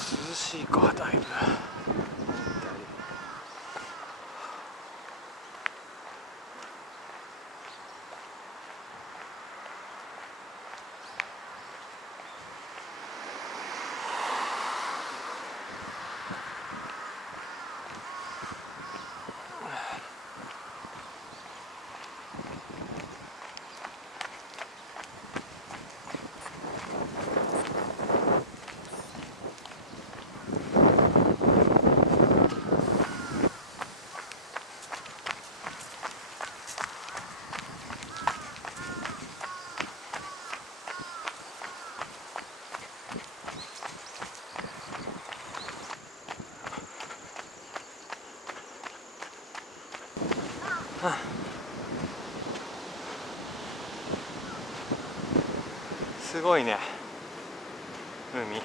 涼しいか、だいぶ。すごいね、海。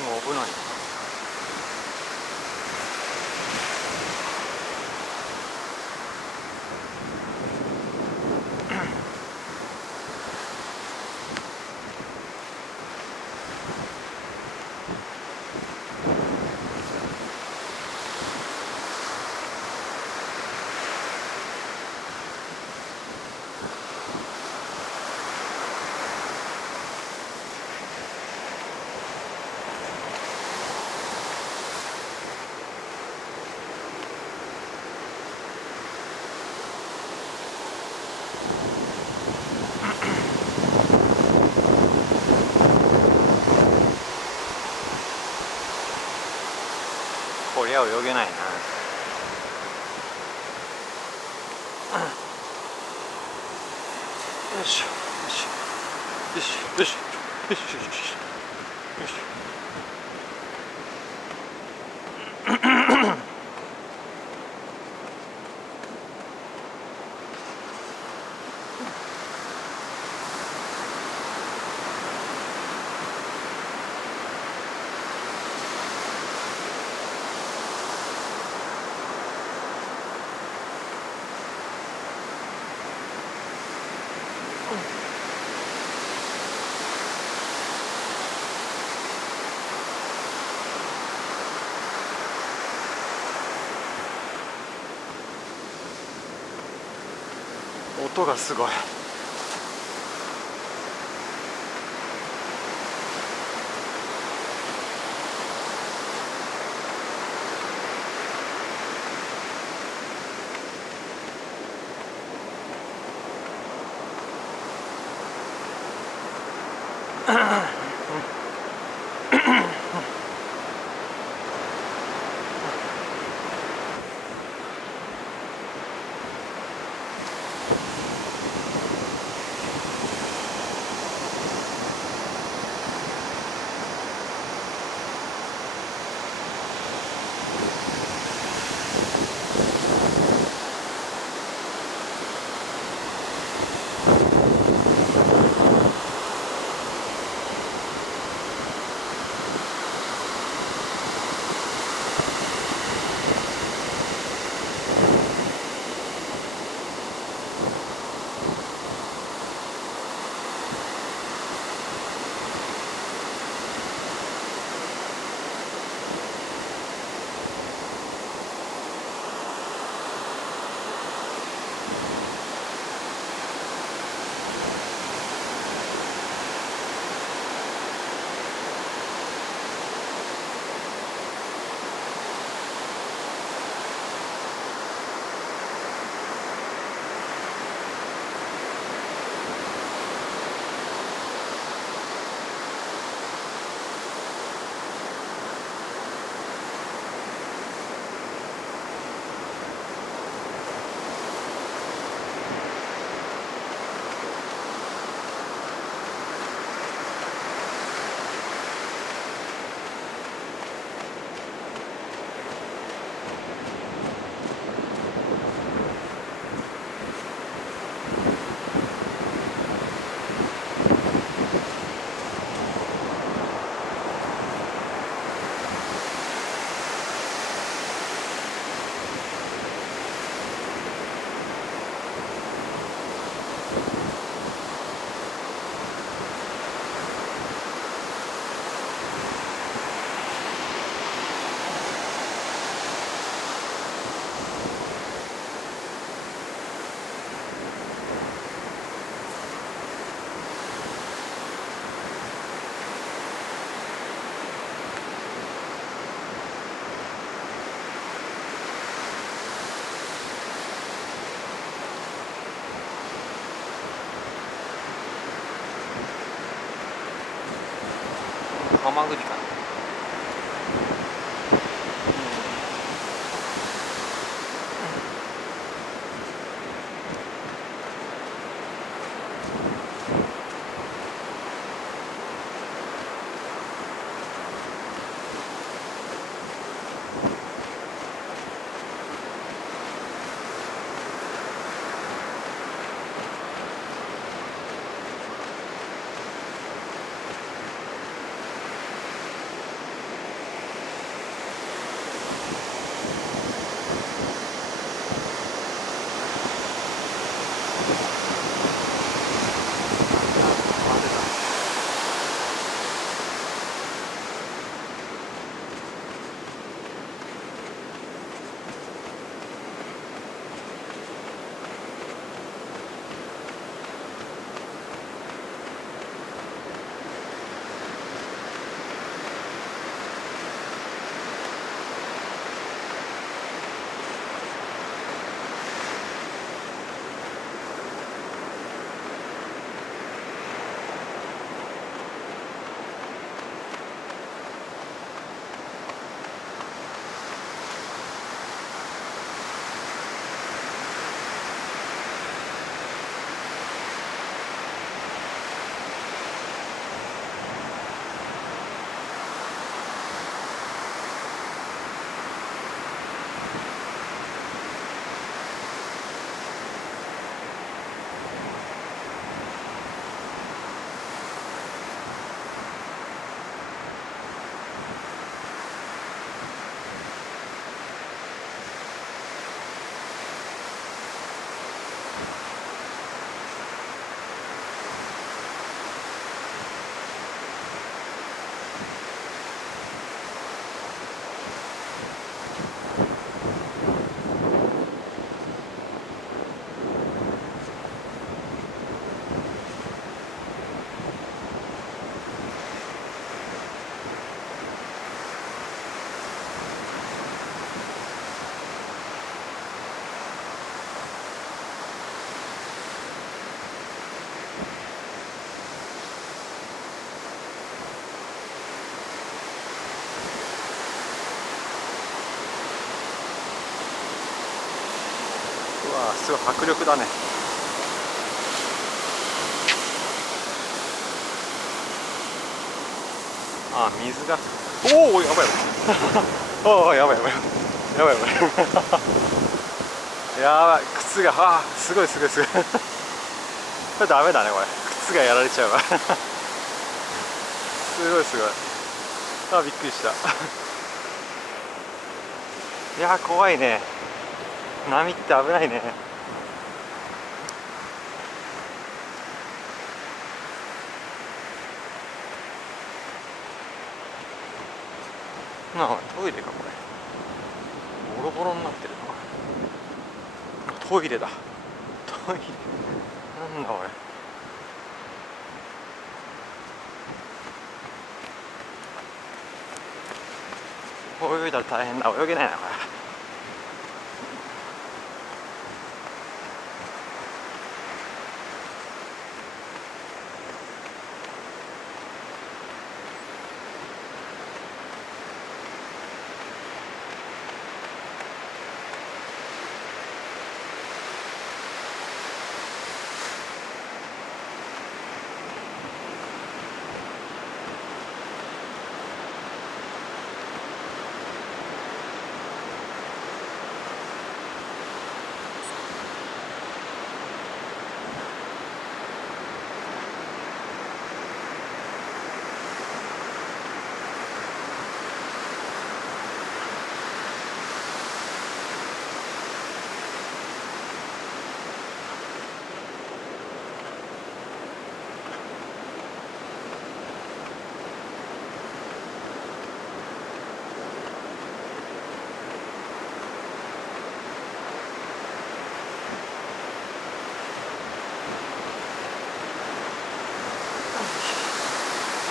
もう危ない。こりゃ泳げないな。よいしょよいしょよいしょよいしょよいしょよいしょよいしょ。音がすごい。ハマグリかな。うわすごい迫力だね。あ、水が、おお、やばいやばいおお、やばいやばいやばいやばいやばい、靴が、あ、すごいすごいすごいこれダメだね、これ靴がやられちゃうわすごいすごい、あ、びっくりしたいやー、怖いね、波って危ないね。なあ、トイレかこれ、ボロボロになってるな。トイレだ、トイレ、なんだこれ。泳いだら大変だ、泳げないなこれ。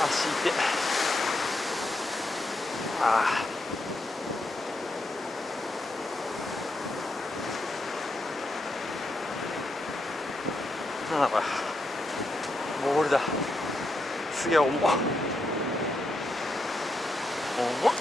足痛い。ああ、なんだこれ、ボールだ、すげえ重っ。重っ。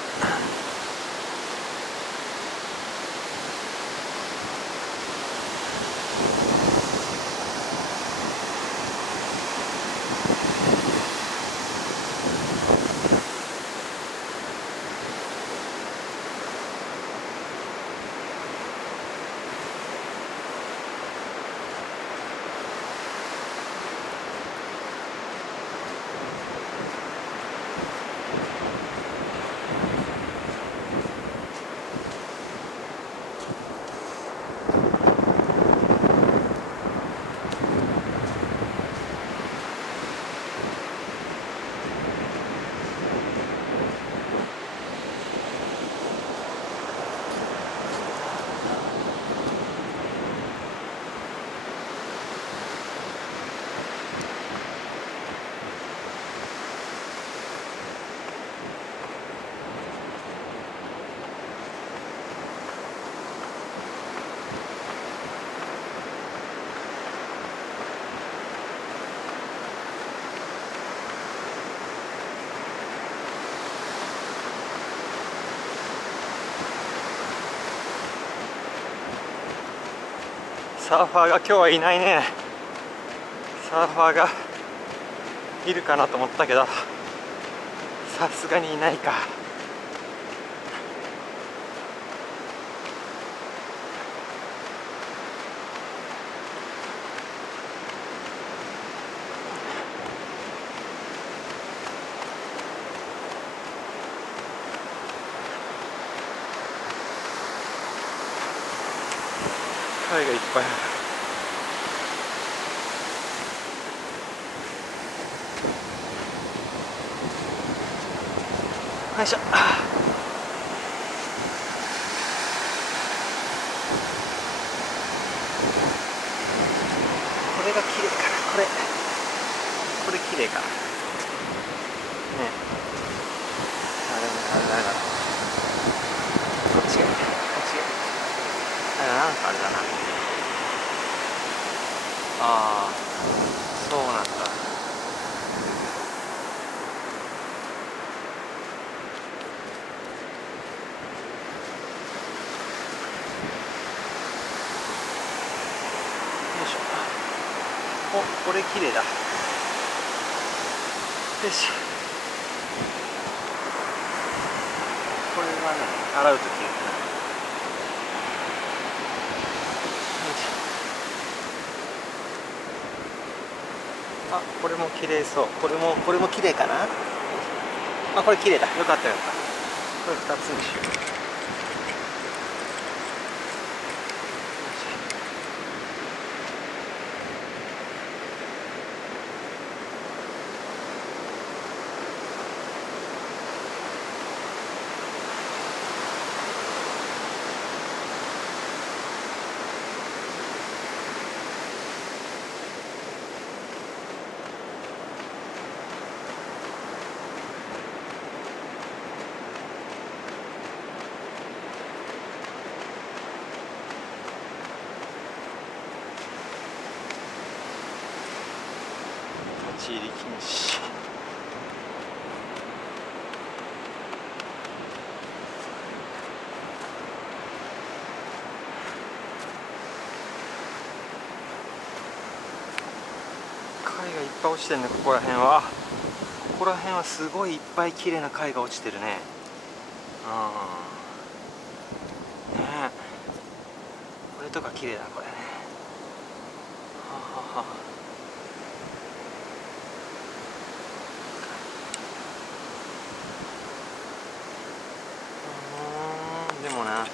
サーファーが今日はいないね。サーファーがいるかなと思ったけど、さすがにいないか。貝がいっぱいある。よいしょ。これが綺麗かな。これ綺麗かな。ね。あれだな。こっちがいいね。こっちがいい。なんかあれだな。ああ、そうなんだ。お、これ綺麗だ。よし。これはね、洗うと綺麗だな。よいしょ。あ、これも綺麗そう。これも綺麗かな。あ、これ綺麗だ。よかったよかった。これ2つにしよう。立ち入り禁止。貝がいっぱい落ちてるね。ここら辺は。ここら辺はすごいいっぱい綺麗な貝が落ちてるね。ねえ、これとか綺麗だこれね。ははは。でもな、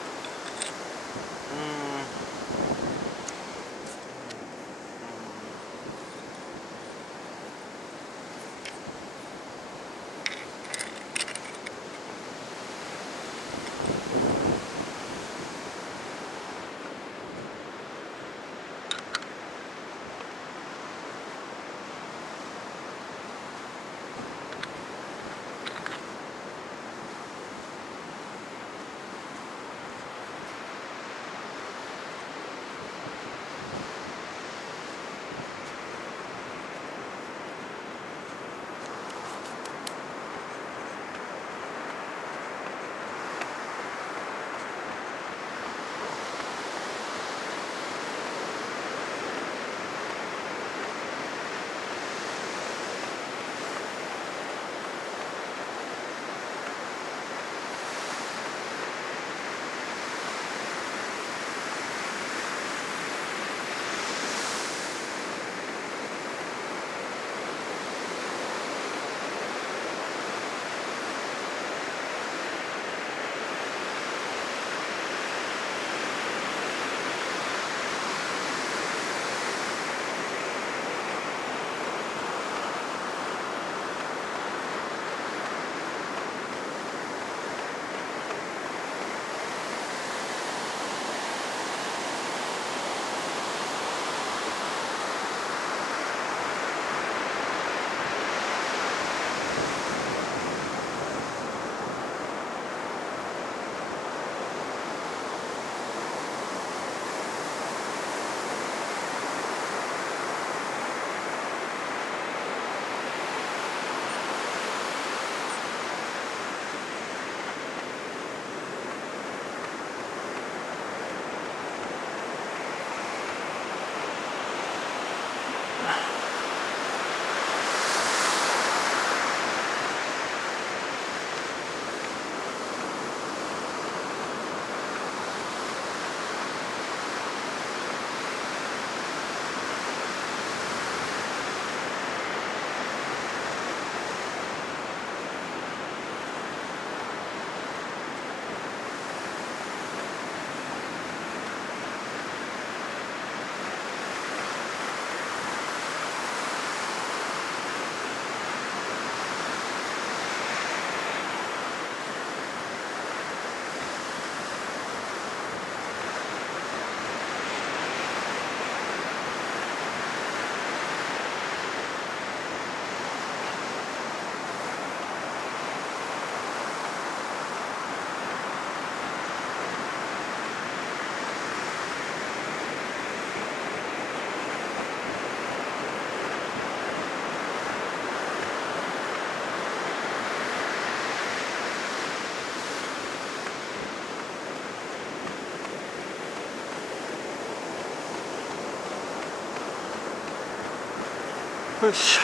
よし、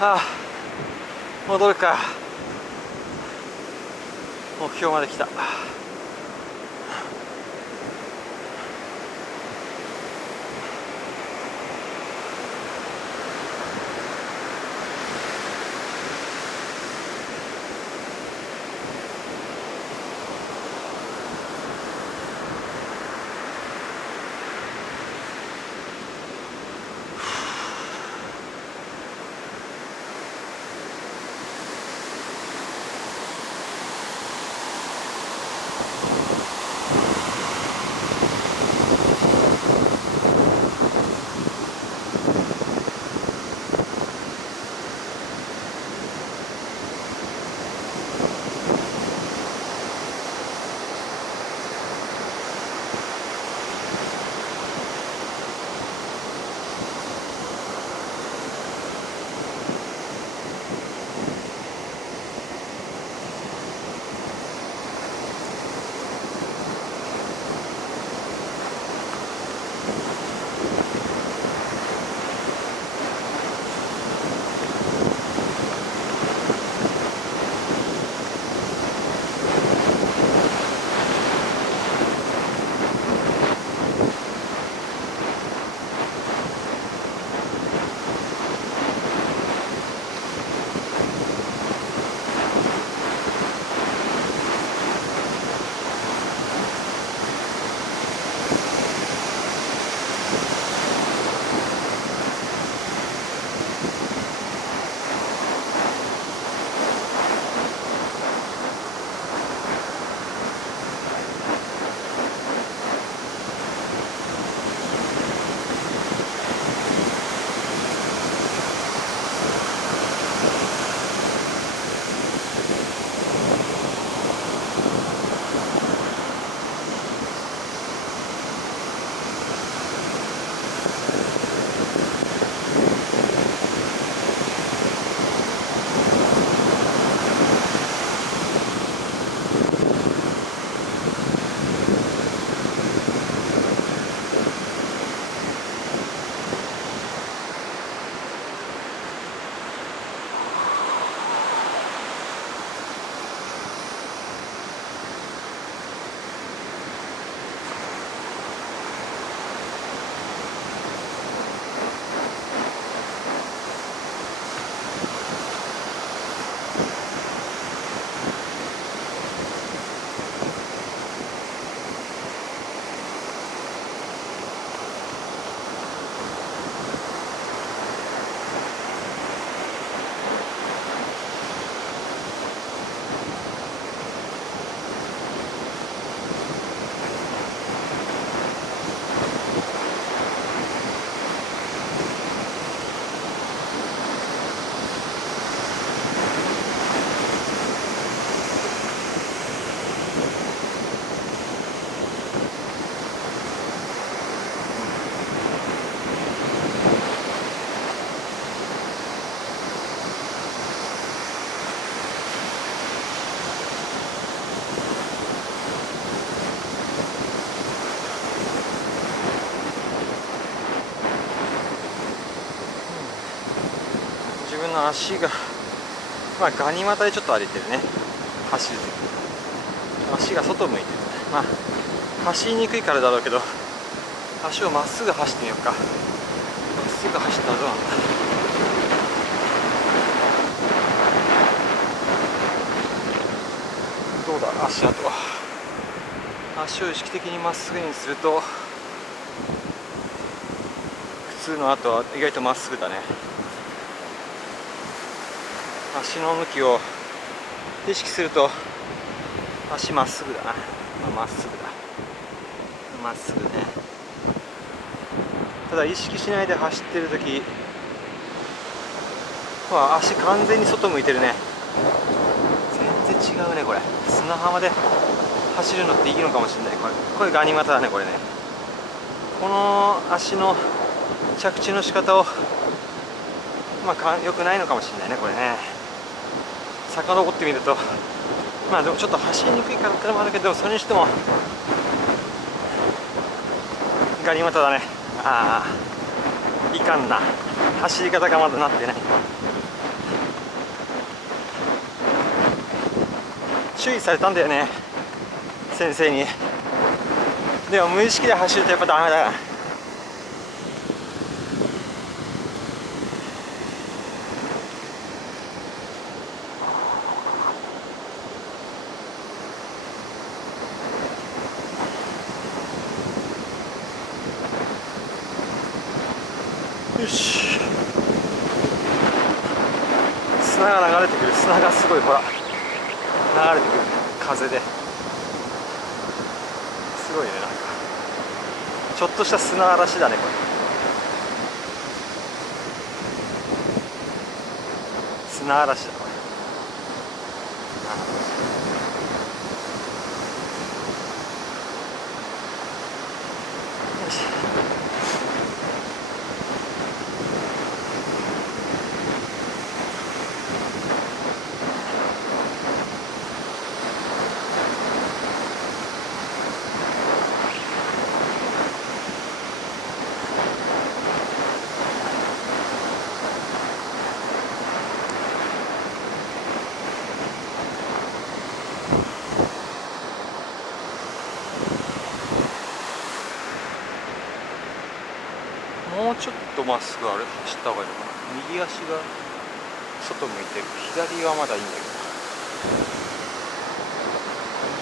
ああ戻るか。目標まで来た。足が、ガニ股でちょっと歩いてるね。走る足が外向いてる。走りにくいからだろうけど、足をまっすぐ走ってみようか。まっすぐ走ったらどうなんだ。どうだ足跡は。足を意識的にまっすぐにすると、普通の跡は意外とまっすぐだね。足の向きを意識すると足まっすぐだな。まっすぐだ。まっすぐね。ただ意識しないで走ってるとき、足完全に外向いてるね。全然違うねこれ。砂浜で走るのっていいのかもしれない。これガニ股だねこれね。この足の着地の仕方を良くないのかもしれないねこれね。遡ってみると、でもちょっと走りにくいからってのもあるけど、それにしてもガニ股だね。いかんな。走り方がまだなってない。注意されたんだよね、先生に。でも無意識で走るとやっぱダメだ。よし、砂が流れてくる。砂がすごい、ほら流れてくる、風で。すごいね、なんかちょっとした砂嵐だね、これ。砂嵐だ、これ。よし、もうちょっとまっすぐ走った方がいいのかな。右足が外向いてる。左はまだいいんだけど、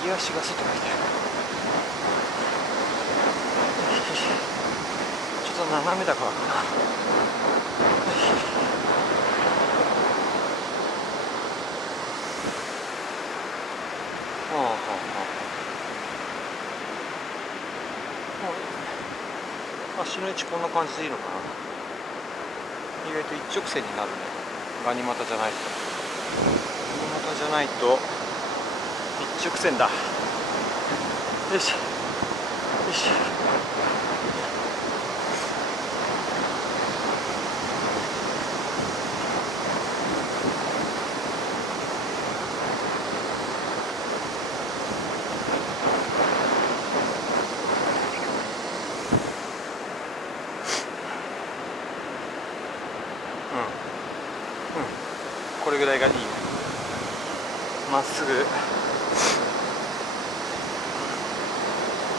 右足が外向いてる。ちょっと斜めだからかな。足の位置こんな感じでいいのかな。意外と一直線になるね。ガニ股じゃないと。ガニ股じゃないと一直線だ。よしよし。これぐらいがいい。まっすぐ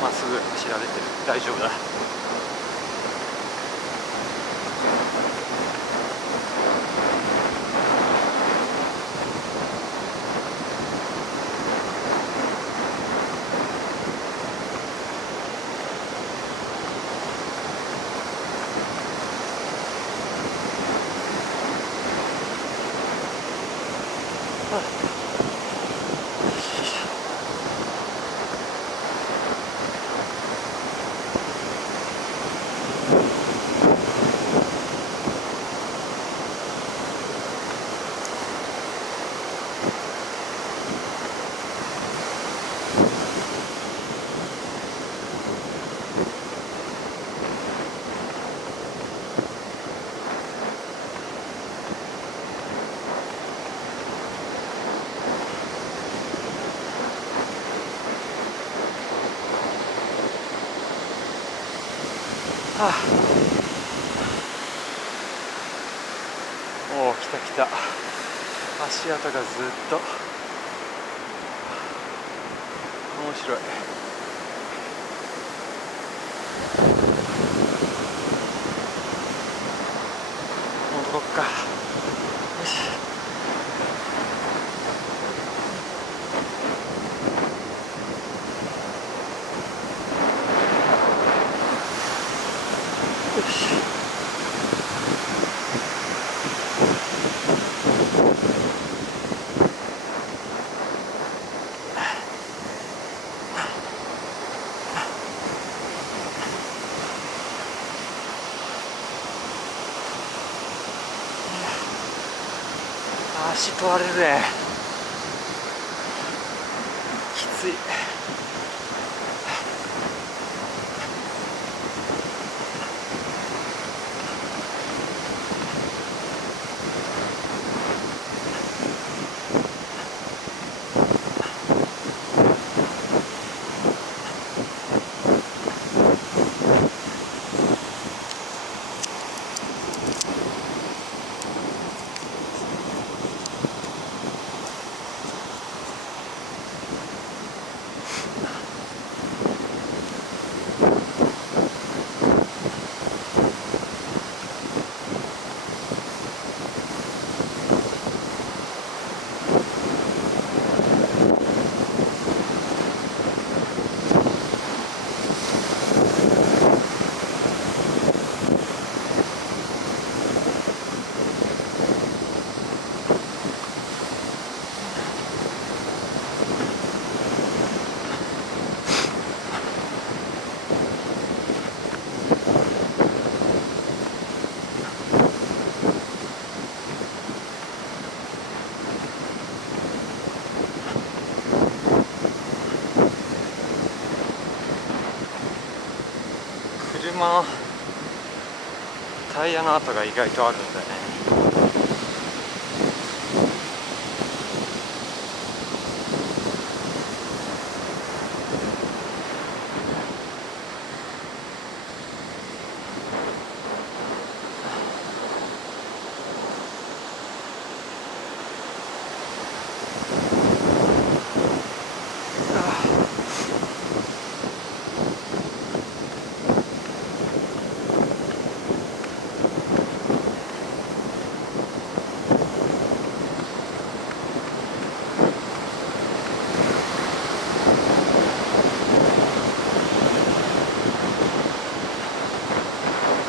まっすぐ走られてる。大丈夫だ。はあ、おお、来た来た。足跡がずっと面白い。戻ろっか。よし。よし。足取られるね。きつい。車のタイヤの跡が意外とあるんだよね。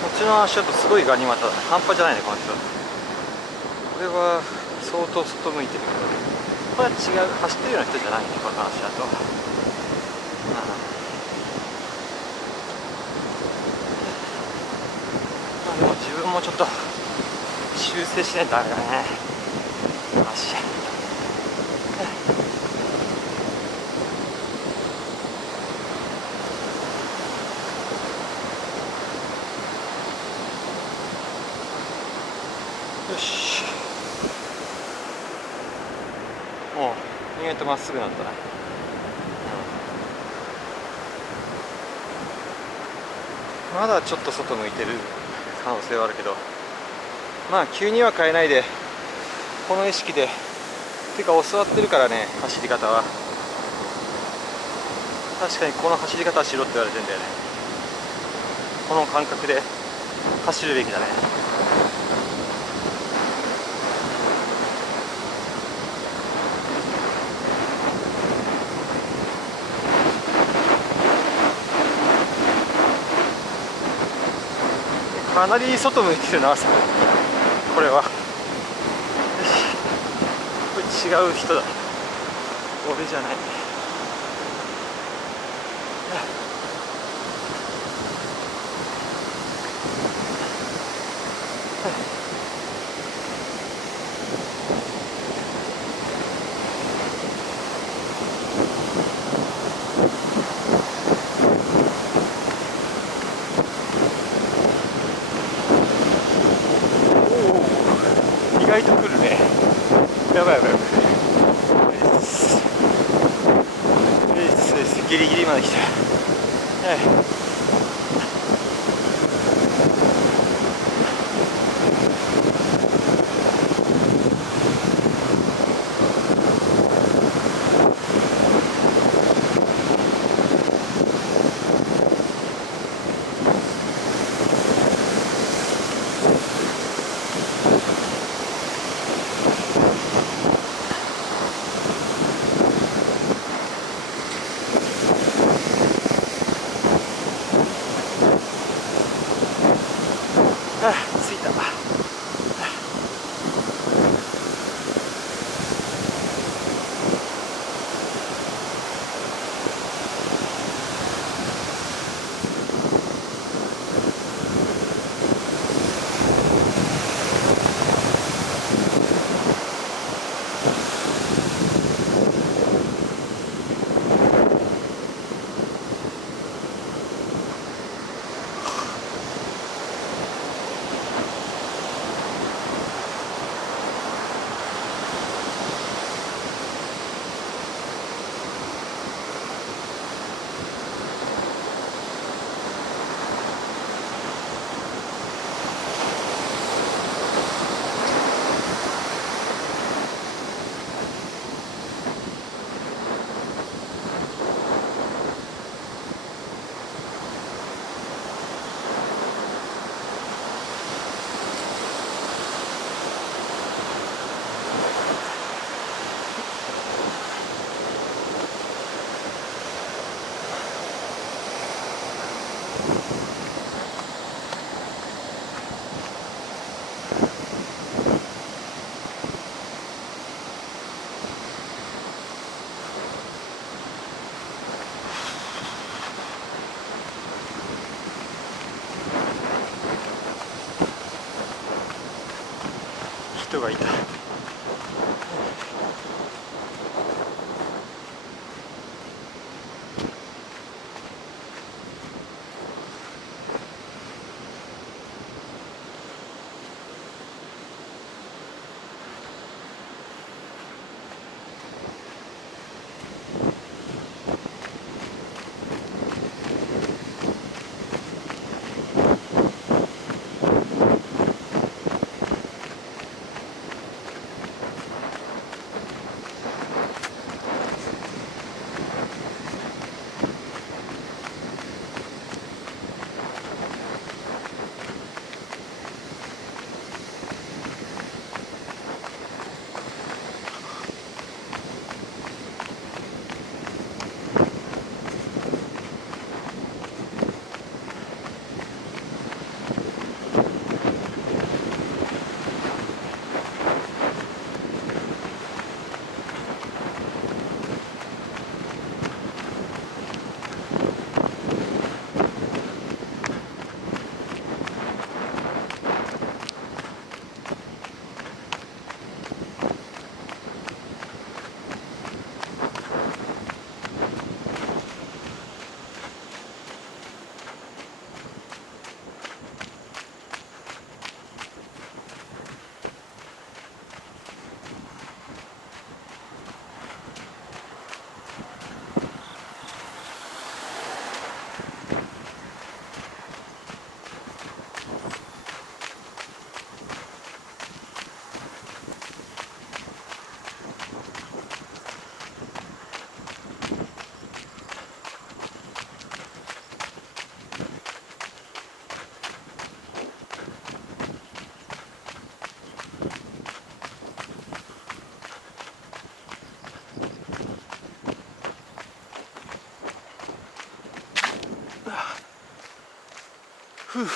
こっちの足音すごいガニ股だね。半端じゃないねこの人。これは相当外向いてるけど、これは違う、走ってるような人じゃないねこの足跡。まあでも自分もちょっと修正しないとダメだね足。よし、もう意外とまっすぐなんだな。まだちょっと外向いてる可能性はあるけど、まあ急には変えないでこの意識で、てか教わってるからね、走り方は。確かにこの走り方はしろって言われてんだよね。この感覚で走るべきだね。かなり外向いてるな、これは。よし、これ違う人だ、俺じゃない。意外と来るね。やばいやばいやばい。ギリギリまで来た。着いた。人がいた。ふう。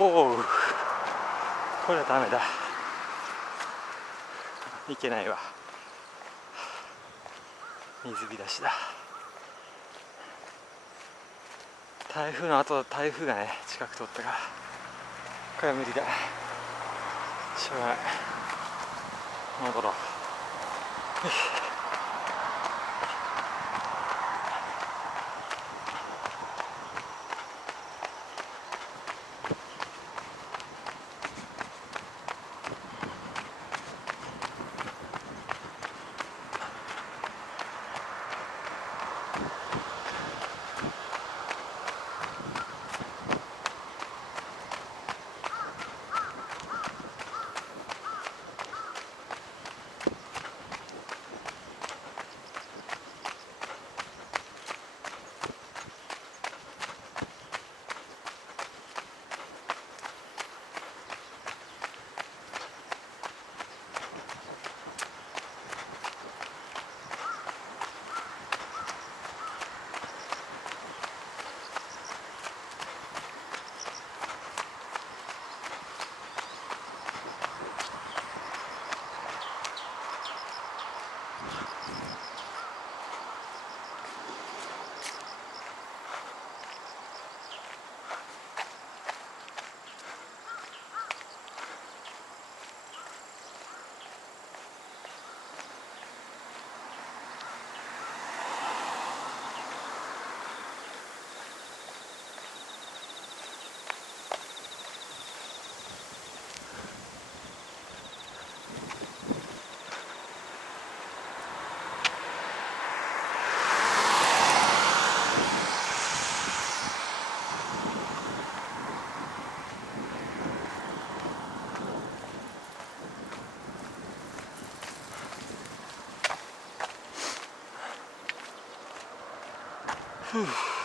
おお、これはダメだ、いけないわ、水浸しだ。台風の後、台風がね近く通ったからこれは無理だ、しょうがない、戻ろう。ふう。